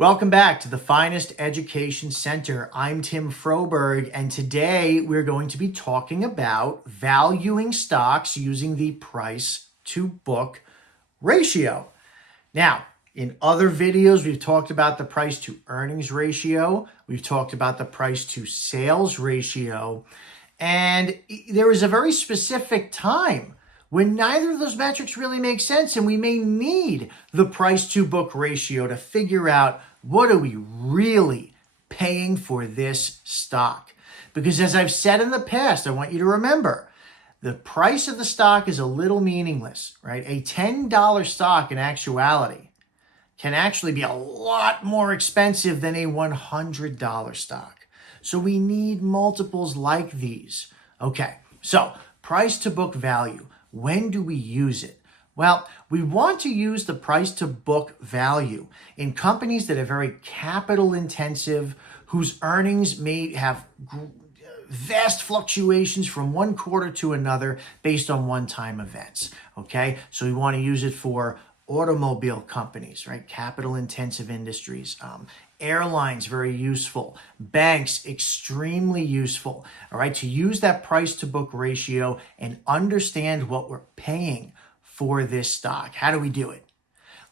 Welcome back to the Finest Education Center. I'm Tim Froberg, and today we're going to be talking about valuing stocks using the price to book ratio. Now, in other videos, we've talked about the price to earnings ratio. We've talked about the price to sales ratio. And there is a very specific time when neither of those metrics really make sense, and we may need the price to book ratio to figure out what are we really paying for this stock. Because as I've said in the past, I want you to remember, the price of the stock is a little meaningless, right? A $10 stock in actuality can actually be a lot more expensive than a $100 stock. So we need multiples like these. Okay, so price to book value. When do we use it? Well, we want to use the price to book value in companies that are very capital intensive, whose earnings may have vast fluctuations from one quarter to another based on one-time events. Okay, so we want to use it for automobile companies, right? Capital intensive industries. Airlines, very useful. Banks, extremely useful. All right, to use that price to book ratio and understand what we're paying for this stock. How do we do it?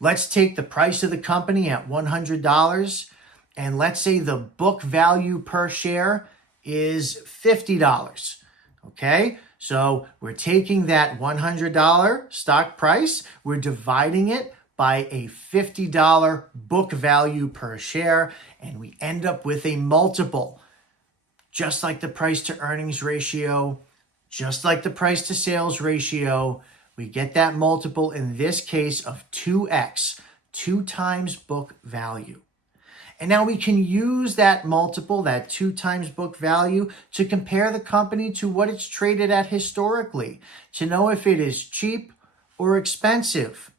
Let's take the price of the company at $100, and let's say the book value per share is $50. Okay, so we're taking that $100 stock price, we're dividing it by a $50 book value per share, and we end up with a multiple. Just like the price to earnings ratio, just like the price to sales ratio, we get that multiple in this case of 2x, 2 times book value. And now we can use that multiple, that 2 times book value, to compare the company to what it's traded at historically, to know if it is cheap or expensive.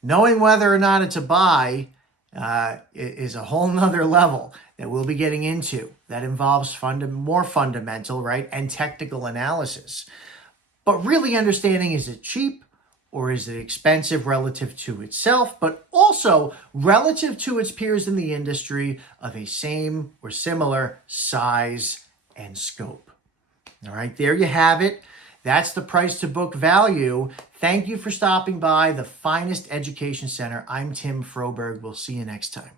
Knowing whether or not it's a buy is a whole nother level that we'll be getting into that involves more fundamental, right, and technical analysis. But really understanding, is it cheap or is it expensive relative to itself, but also relative to its peers in the industry of a same or similar size and scope. All right, there you have it. That's the price to book value. Thank you for stopping by the Finest Education Center. I'm Tim Froberg. We'll see you next time.